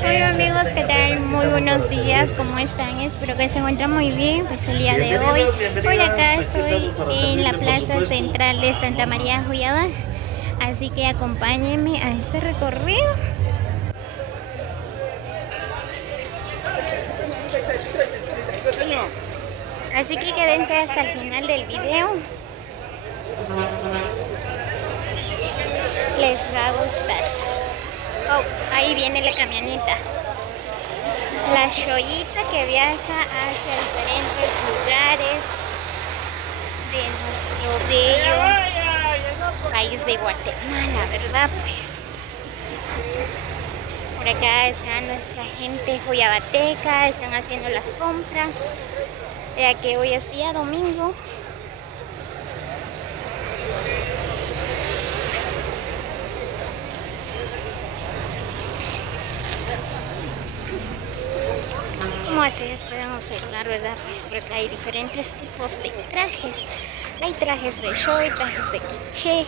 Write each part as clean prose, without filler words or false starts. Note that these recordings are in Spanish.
Hola amigos, ¿qué tal? Muy buenos días, ¿cómo están? Espero que se encuentren muy bien. Pues el día de hoy, por acá estoy en la plaza central de Santa María Juyabá. Así que acompáñenme a este recorrido. Así que quédense hasta el final del video. Les va a gustar. Oh, ahí viene la camioneta. La Xoyita que viaja hacia diferentes lugares de nuestro bello país de Guatemala, ¿verdad? Pues por acá está nuestra gente juyabateca, están haciendo las compras, ya que hoy es día domingo. Como ustedes pueden observar, ¿verdad? Pues por acá hay diferentes tipos de trajes. Hay trajes de Xoy, trajes de quiché.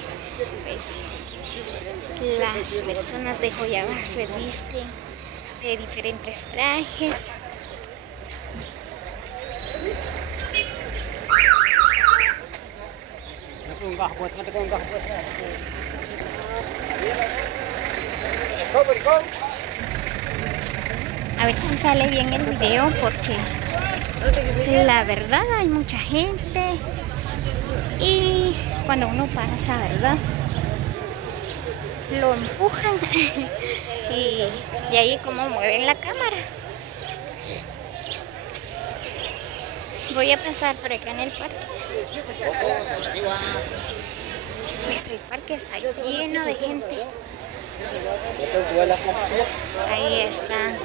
Pues las personas de Juyabá se visten de diferentes trajes. A ver si sale bien el video porque la verdad hay mucha gente y cuando uno pasa, ¿verdad? Lo empujan y ahí como mueven la cámara. Voy a pasar por acá en el parque. Pues el parque está lleno de gente. Ahí están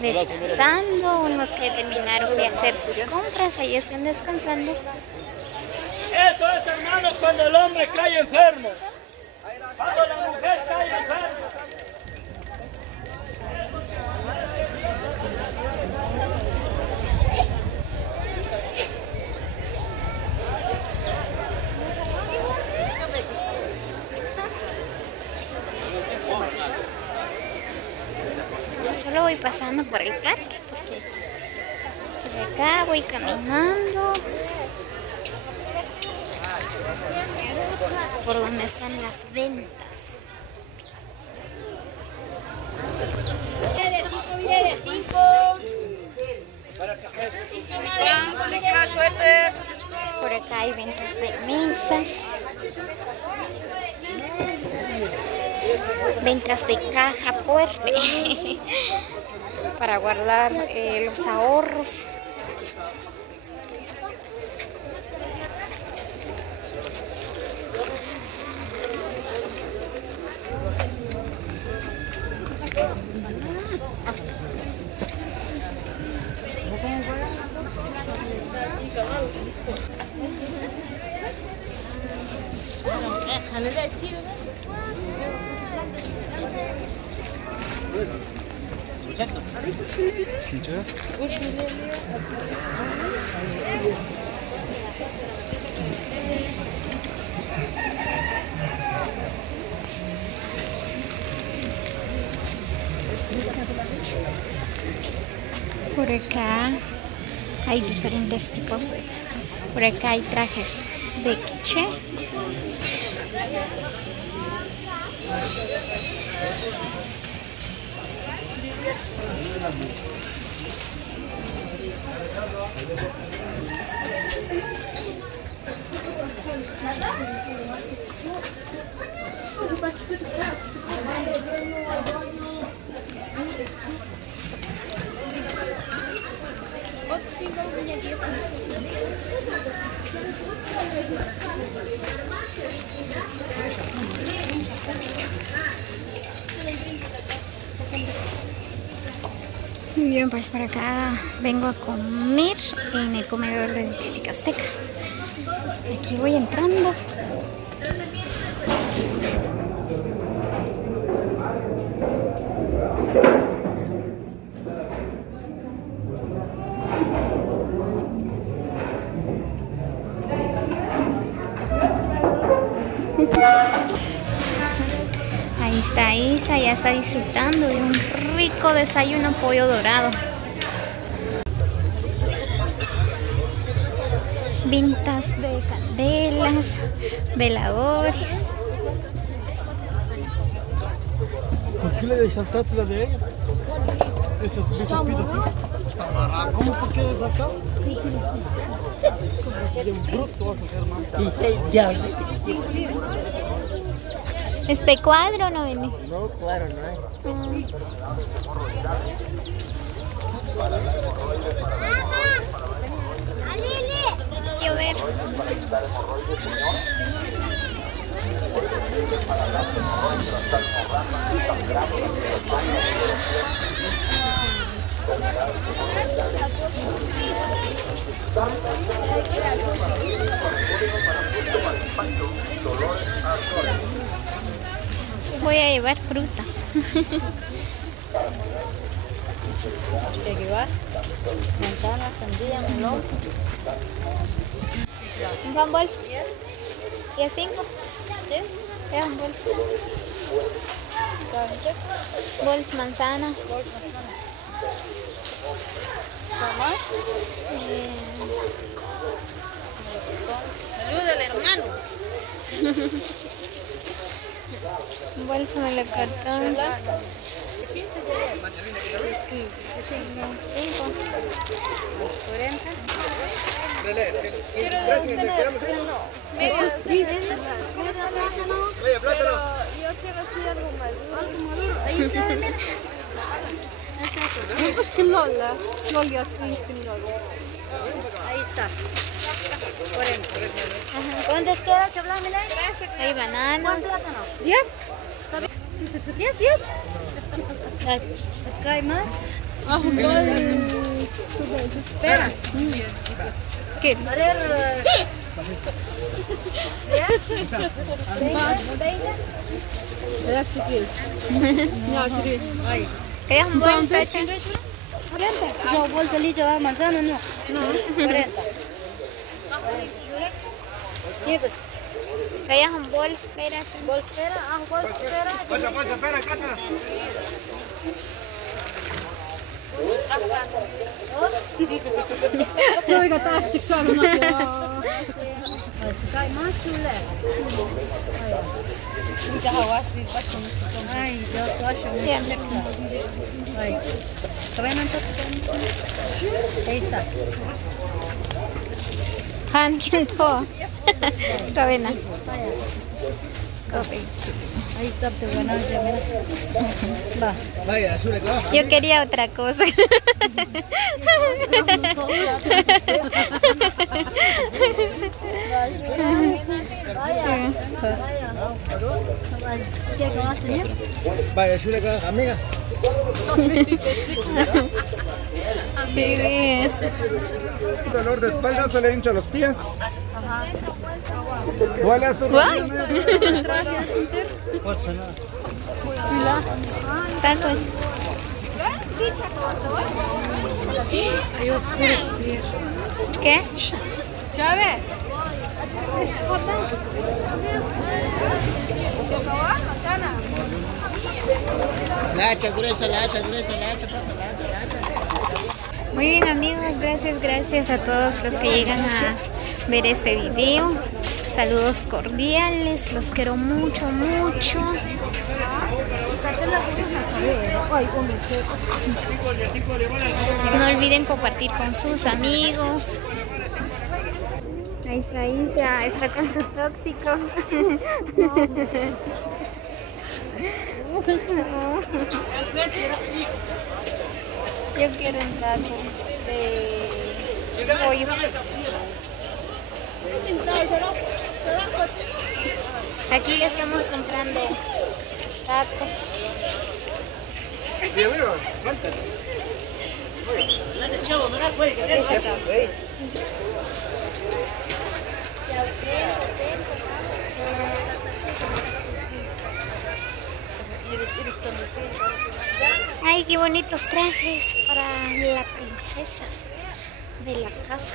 descansando, unos que terminaron de hacer sus compras, ahí están descansando. Eso es, hermanos, cuando el hombre cae enfermo, cuando la mujer cae enferma. Solo voy pasando por el parque porque por acá voy caminando por donde están las ventas. Por acá hay ventas de mesas, ventas de caja fuerte para guardar los ahorros. Por acá hay diferentes tipos de... Por acá hay trajes de quiché. Muy bien, pues para acá vengo a comer en el comedor de Chichicasteca. Aquí voy entrando. Ahí está Isa, ya está disfrutando de un rico desayuno pollo dorado. Vintas de candelas, veladores. ¿Por qué le saltaste la de ella? Esas pipas. ¿Cómo por qué le saltaste? Sí. De un bruto vas a hacer más. Este cuadro no vende. No, cuadro no hay. Quiero ver. Voy a llevar frutas. ¿Qué llevas? Manzana, sandía, melón. ¿Un pan bolsa? ¿Y a 5? ¿Sí? ¿Qué un bolsa? Bolsa manzana. ¿Más? Saluda al hermano. Bolsa melocotón. Sí, 5. 40. Yo quiero así algo maduro. Ahí está, mira. Ahí está. 40. ¿Cuántas queda, Chablan? Hay bananas. Plátano. 10. 10. ¿Se cae más? Espera. ¿Qué? A ver. 20. ¿Querías un bolsa? Yo bolsa licho manzana no. 40. ¿Qué pues? ¿Querías un bolsa? Bolsera, bolsera. Espera, Cata. Soiga taas saanut Kai masulle. Mikä hawasi passion. Ai, joo, passion. Ai. Kainan totta. Ei sitä. Hankin tuo. Kavena. Correcto. Ahí está, te van a llamar. Va. Vaya, sube acá. Yo quería otra cosa. Vaya, sube acá, amiga. Sí, bien. Dolor de espalda, se le hincha los pies. Duele a su Tacos. ¿Qué? Chave. La hacha gruesa, Muy bien, amigos, gracias a todos los que llegan a ver este video. Saludos cordiales, los quiero mucho. No olviden compartir con sus amigos. Ahí está Isa, está con su tóxico. Yo quiero un taco de pollo. Aquí estamos comprando tacos. Sí, amigo, ¿cuántas? Ay, qué bonitos trajes para las princesas de la casa.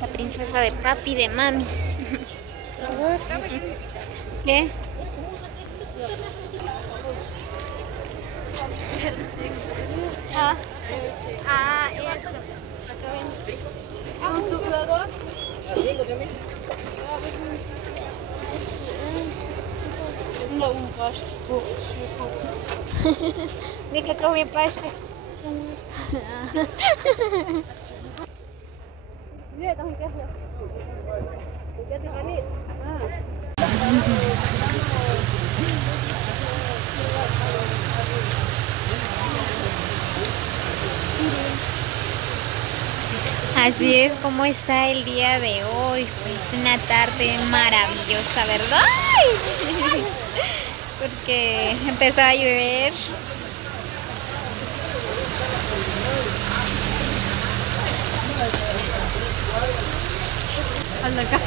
La princesa de papi, de mami. ¿Qué? Eso. ¿Un soplador? No, un pasto. De cacao e pasta. Así es como está el día de hoy. Es una tarde maravillosa, ¿verdad? Porque empezó a llover. Hazlo acá.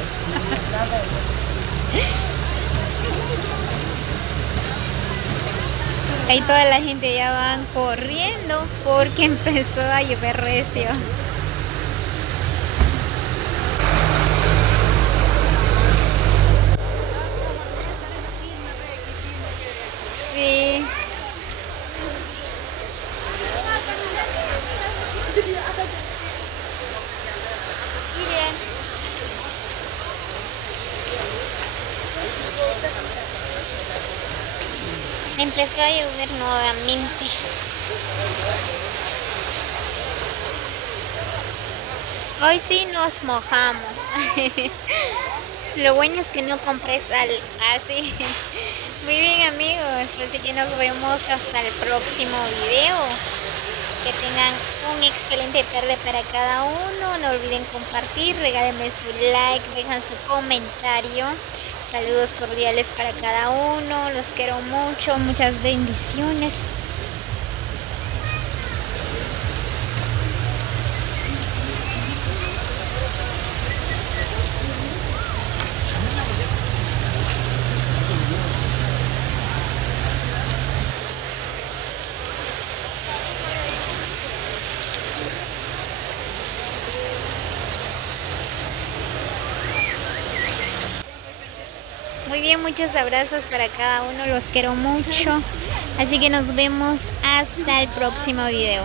Ahí toda la gente ya van corriendo porque empezó a llover recio. Sí. Miren. Empezó a llover nuevamente. Hoy sí nos mojamos. Lo bueno es que no compré sal. Así. Muy bien, amigos. Así que nos vemos hasta el próximo video. Que tengan un excelente tarde para cada uno. No olviden compartir, regálenme su like, dejan su comentario. Saludos cordiales para cada uno. Los quiero mucho. Muchas bendiciones. Muy bien, muchos abrazos para cada uno, los quiero mucho. Así que nos vemos hasta el próximo video.